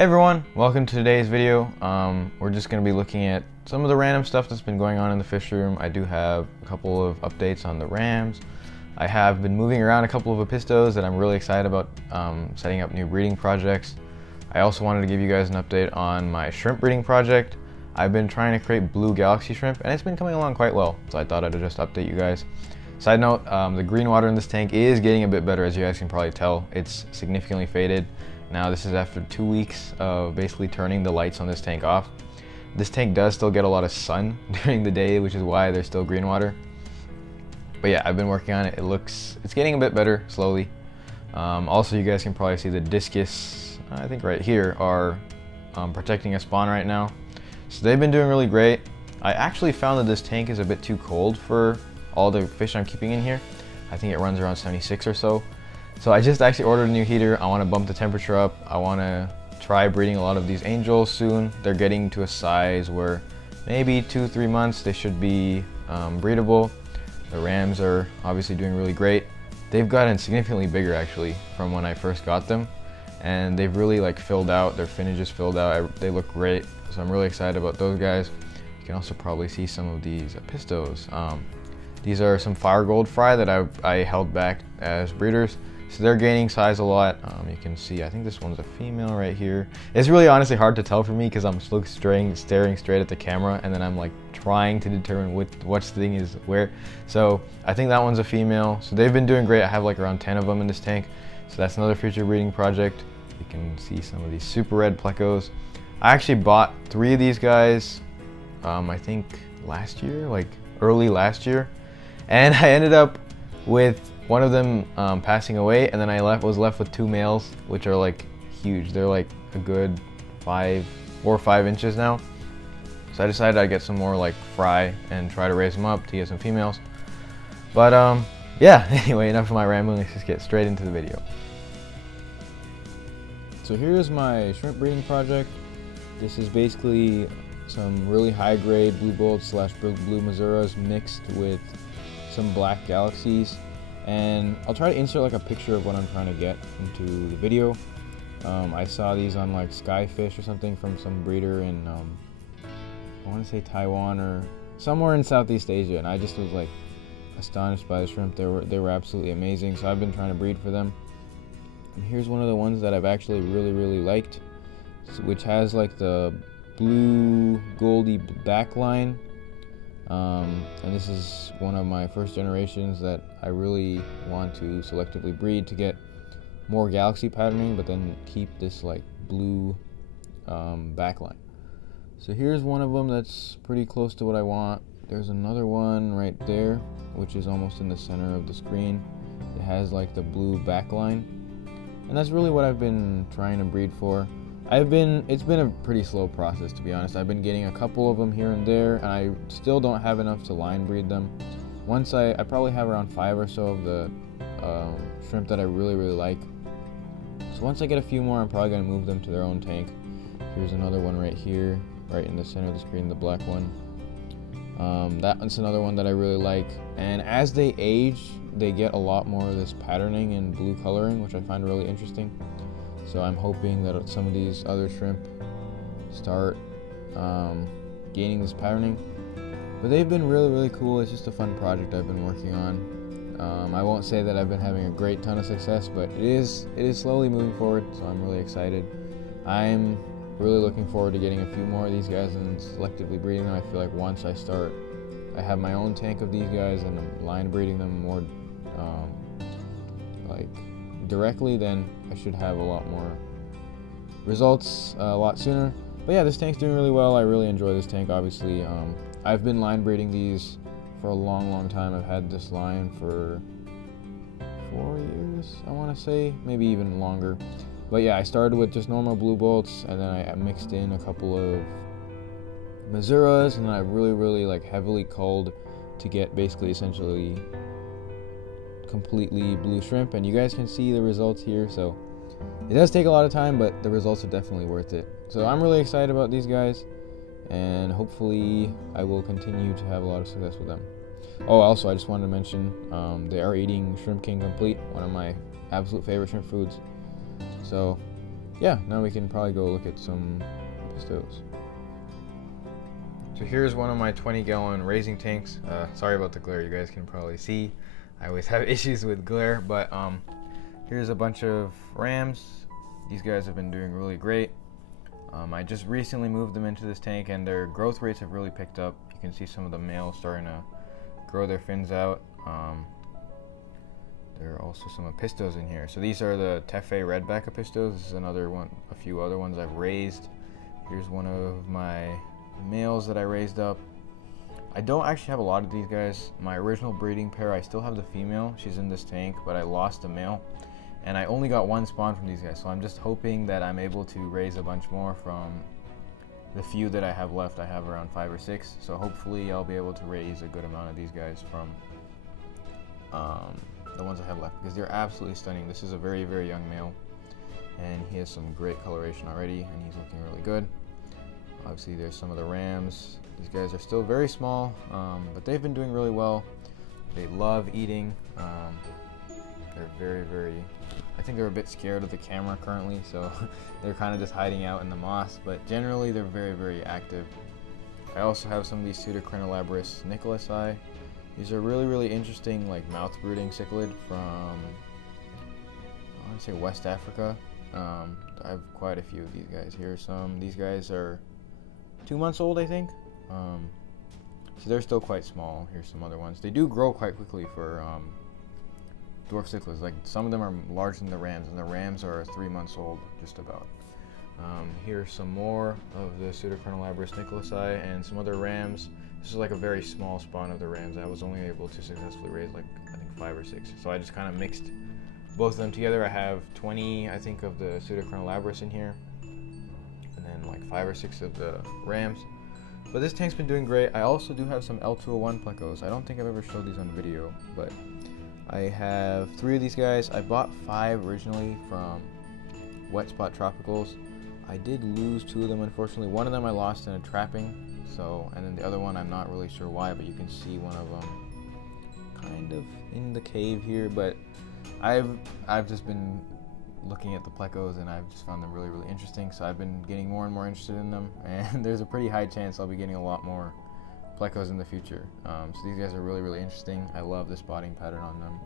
Hey everyone, welcome to today's video. We're just going to be looking at some of the random stuff that's been going on in the fish room. I do have a couple of updates on the rams. I have been moving around a couple of apistos that I'm really excited about setting up new breeding projects. I also wanted to give you guys an update on my shrimp breeding project. I've been trying to create blue galaxy shrimp and it's been coming along quite well, so I thought I'd just update you guys. Side note, the green water in this tank is getting a bit better, as you guys can probably tell. It's significantly faded. Now this is after 2 weeks of basically turning the lights on this tank off. This tank does still get a lot of sun during the day, which is why there's still green water. But yeah, I've been working on it. It's getting a bit better slowly. Also, you guys can probably see the discus, I think right here, are protecting a spawn right now. So they've been doing really great. I actually found that this tank is a bit too cold for all the fish I'm keeping in here. I think it runs around 76 or so. So I just actually ordered a new heater. I want to bump the temperature up. I want to try breeding a lot of these angels soon. They're getting to a size where maybe 2-3 months they should be breedable. The rams are obviously doing really great. They've gotten significantly bigger actually from when I first got them, and they've really filled out. Their fin is just filled out. They look great, so I'm really excited about those guys. You can also probably see some of these apistos. These are some fire gold fry that I held back as breeders. So they're gaining size a lot. You can see, I think this one's a female right here. It's really honestly hard to tell for me because I'm staring straight at the camera, and then I'm trying to determine which thing is where. So I think that one's a female. So they've been doing great. I have around 10 of them in this tank. So that's another future breeding project. You can see some of these super red plecos. I actually bought 3 of these guys, I think last year, early last year. And I ended up with one of them passing away, and then I was left with 2 males, which are huge. They're a good 4 or 5 inches now. So I decided I'd get some more fry and try to raise them up to get some females. But yeah, anyway, enough of my rambling. Let's just get straight into the video. So here's my shrimp breeding project. This is basically some really high grade blue bolts / blue Mazuras mixed with some black galaxies. And I'll try to insert a picture of what I'm trying to get into the video. I saw these on Skyfish or something from some breeder in I want to say Taiwan or somewhere in Southeast Asia, and I just was astonished by the shrimp. They were absolutely amazing, so I've been trying to breed for them. And here's one of the ones that I've actually really liked, which has the blue goldy backline. And this is one of my first generations that I really want to selectively breed to get more galaxy patterning, but then keep this blue backline. So here's one of them that's pretty close to what I want. There's another one right there, which is almost in the center of the screen. It has the blue backline, and that's really what I've been trying to breed for. It's been a pretty slow process, to be honest. I've been getting a couple of them here and there, and I still don't have enough to line breed them. Once I probably have around 5 or so of the shrimp that I really like. So once I get a few more, I'm probably going to move them to their own tank. Here's another one right here, right in the center of the screen, the black one. That one's another one that I really like. And as they age, they get a lot more of this patterning and blue coloring, which I find really interesting. So I'm hoping that some of these other shrimp start gaining this patterning. But they've been really cool. It's just a fun project I've been working on. I won't say that I've been having a great ton of success, but it is slowly moving forward, so I'm really excited. I'm really looking forward to getting a few more of these guys and selectively breeding them. I feel once I have my own tank of these guys and I'm line breeding them more directly, then I should have a lot more results a lot sooner. But yeah, this tank's doing really well. I really enjoy this tank, obviously. I've been line breeding these for a long time. I've had this line for 4 years, I want to say, maybe even longer. But yeah, I started with just normal blue bolts, and then I mixed in a couple of Mazuras, and then I really heavily culled to get basically essentially completely blue shrimp, and you guys can see the results here. So it does take a lot of time, but the results are definitely worth it. So I'm really excited about these guys, and hopefully I will continue to have a lot of success with them. Oh, also I just wanted to mention they are eating Shrimp King Complete, one of my absolute favorite shrimp foods. So yeah, now we can probably go look at some pistos. So here's one of my 20-gallon raising tanks. Sorry about the glare, you guys can probably see. I always have issues with glare, but here's a bunch of rams. These guys have been doing really great. I just recently moved them into this tank and their growth rates have really picked up. You can see some of the males starting to grow their fins out. There are also some Apistos in here. So these are the Tefe redback Apistos. This is another one, a few other ones I've raised. Here's one of my males that I raised up. I don't actually have a lot of these guys. My original breeding pair, I still have the female. She's in this tank, but I lost the male. And I only got one spawn from these guys. So I'm just hoping that I'm able to raise a bunch more from the few that I have left. I have around 5 or 6. So hopefully I'll be able to raise a good amount of these guys from the ones I have left, because they're absolutely stunning. This is a very, very young male, and he has some great coloration already, and he's looking really good. Obviously, there's some of the rams. These guys are still very small, but they've been doing really well. They love eating. They're very, very, I think they're a bit scared of the camera currently, so they're kind of just hiding out in the moss, but generally they're very, very active. I also have some of these Pseudochronolabris nicolasi. These are really, really interesting, like mouth brooding cichlid from, I want to say West Africa. I have quite a few of these guys. Here are some. These guys are 2 months old, I think. So they're still quite small. Here's some other ones. They do grow quite quickly for dwarf cichlids. Like some of them are larger than the rams, and the rams are 3 months old, just about. Here's some more of the Pseudochronolabris nicolasi and some other rams. This is like a very small spawn of the rams. I was only able to successfully raise like, I think 5 or 6. So I just kind of mixed both of them together. I have 20, I think, of the Pseudochronolabris in here, and then like 5 or 6 of the rams. But this tank's been doing great. I also do have some L201 plecos. I don't think I've ever showed these on video, but I have 3 of these guys. I bought 5 originally from Wet Spot Tropicals. I did lose 2 of them, unfortunately. One of them I lost in a trapping. So, and then the other one, I'm not really sure why, but you can see one of them kind of in the cave here. But I've just been looking at the plecos, and I've just found them really, really interesting. So I've been getting more and more interested in them, and there's a pretty high chance I'll be getting a lot more plecos in the future. So these guys are really, really interesting. I love the spotting pattern on them.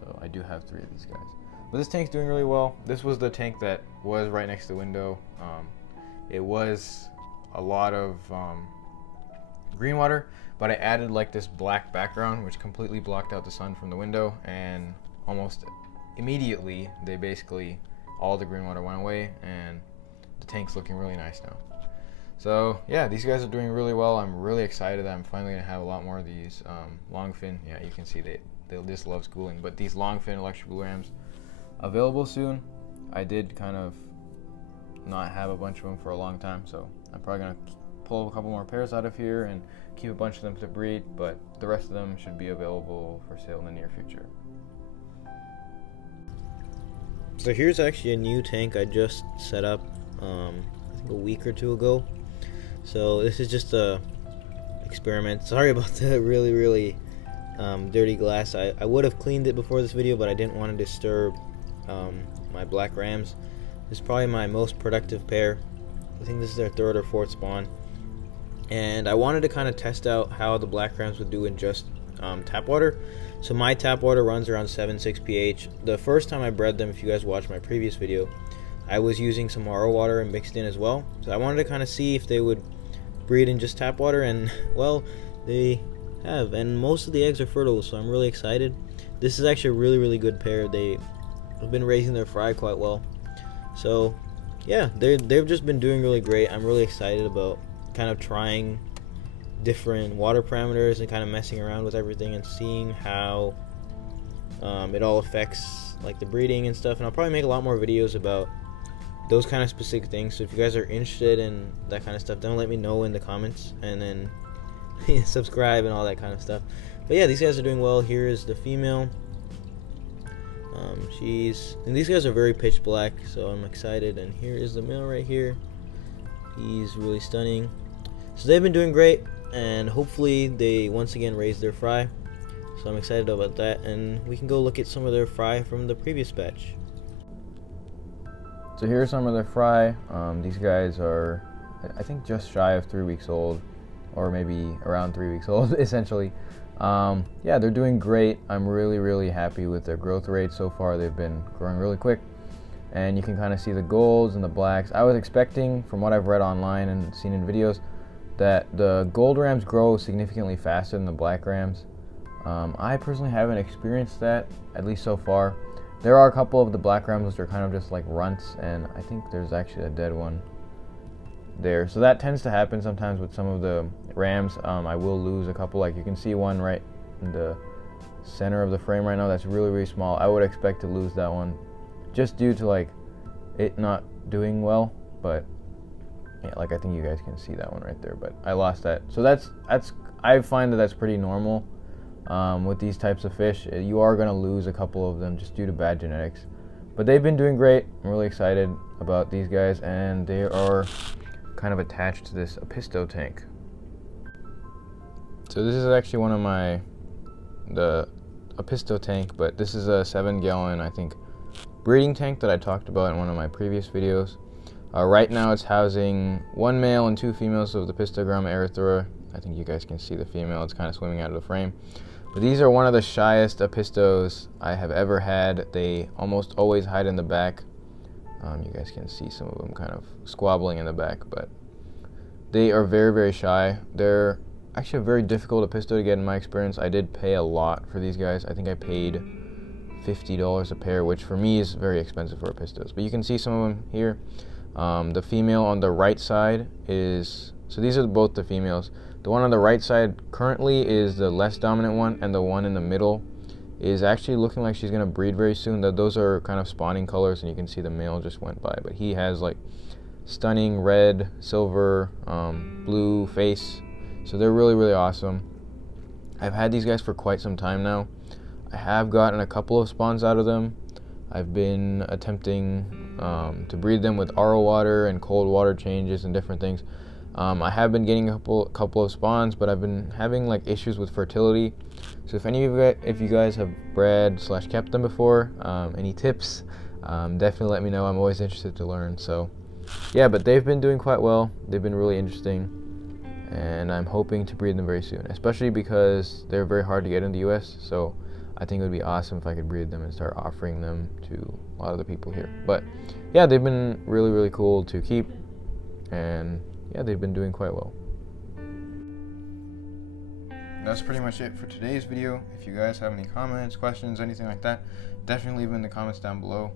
So I do have 3 of these guys. But this tank's doing really well. This was the tank that was right next to the window. It was a lot of green water, but I added like this black background which completely blocked out the sun from the window, and almost immediately they basically, all the green water went away, and the tank's looking really nice now. So yeah, these guys are doing really well. I'm really excited that I'm finally gonna have a lot more of these longfin. Yeah, you can see they just love schooling, but these longfin electric blue rams available soon. I did kind of not have a bunch of them for a long time, so I'm probably gonna pull a couple more pairs out of here and keep a bunch of them to breed, but the rest of them should be available for sale in the near future. So here's actually a new tank I just set up I think a week or 2 ago. So this is just a experiment. Sorry about the really dirty glass. I would have cleaned it before this video, but I didn't want to disturb my black rams. This is probably my most productive pair. I think this is their 3rd or 4th spawn, and I wanted to kind of test out how the black rams would do in just tap water. So my tap water runs around 7.6 pH. The first time I bred them, if you guys watched my previous video, I was using some RO water and mixed in as well. So I wanted to kind of see if they would breed in just tap water, and well, they have, and most of the eggs are fertile, so I'm really excited. This is actually a really good pair. They have been raising their fry quite well. So yeah, they've just been doing really great. I'm really excited about kind of trying different water parameters and kind of messing around with everything and seeing how it all affects like the breeding and stuff. And I'll probably make a lot more videos about those kind of specific things. So if you guys are interested in that kind of stuff, then let me know in the comments, and then subscribe and all that kind of stuff. But yeah, these guys are doing well. Here is the female. And these guys are very pitch black, so I'm excited. And here is the male right here. He's really stunning. So they've been doing great, and hopefully they once again raise their fry. So I'm excited about that, and we can go look at some of their fry from the previous batch. So here's some of their fry. These guys are, I think, just shy of 3 weeks old, or maybe around 3 weeks old, essentially. Yeah, they're doing great. I'm really happy with their growth rate so far. They've been growing really quick, and you can kind of see the golds and the blacks. I was expecting, from what I've read online and seen in videos, that the gold rams grow significantly faster than the black rams. I personally haven't experienced that, at least so far. There are a couple of the black rams which are kind of just like runts, and I think there's actually a dead one there. So that tends to happen sometimes with some of the rams. I will lose a couple. Like you can see one right in the center of the frame right now that's really small. I would expect to lose that one just due to like it not doing well, but yeah, like I think you guys can see that one right there, but I lost that. So that's I find that that's pretty normal. With these types of fish, you are going to lose a couple of them just due to bad genetics, but they've been doing great. I'm really excited about these guys, and they are kind of attached to this Apisto tank. So this is actually one of the Apisto tank, but this is a 7-gallon, I think, breeding tank that I talked about in one of my previous videos. Right now it's housing 1 male and 2 females of the Apistogramma erythra. I think you guys can see the female, it's kind of swimming out of the frame. But these are one of the shyest Apistos I have ever had. They almost always hide in the back. You guys can see some of them kind of squabbling in the back, but they are very shy. They're actually a very difficult Apisto to get in my experience. I did pay a lot for these guys. I think I paid $50 a pair, which for me is very expensive for Apistos. But you can see some of them here. The female on the right side is, so these are both the females. The one on the right side currently is the less dominant one, and the one in the middle is actually looking like she's going to breed very soon. Those are kind of spawning colors, and you can see the male just went by, but he has like stunning red, silver, blue face. So they're really awesome. I've had these guys for quite some time now. I have gotten a couple of spawns out of them. I've been attempting to breed them with RO water and cold water changes and different things. I have been getting a couple of spawns, but I've been having like issues with fertility. So if you guys have bred / kept them before, any tips, definitely let me know. I'm always interested to learn. So yeah, but they've been doing quite well. They've been really interesting, and I'm hoping to breed them very soon, especially because they're very hard to get in the US. So I think it would be awesome if I could breed them and start offering them to a lot of the people here. But yeah, they've been really cool to keep, and yeah, they've been doing quite well. That's pretty much it for today's video. If you guys have any comments, questions, anything like that, definitely leave them in the comments down below.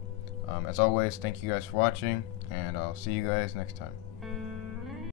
As always, thank you guys for watching, and I'll see you guys next time.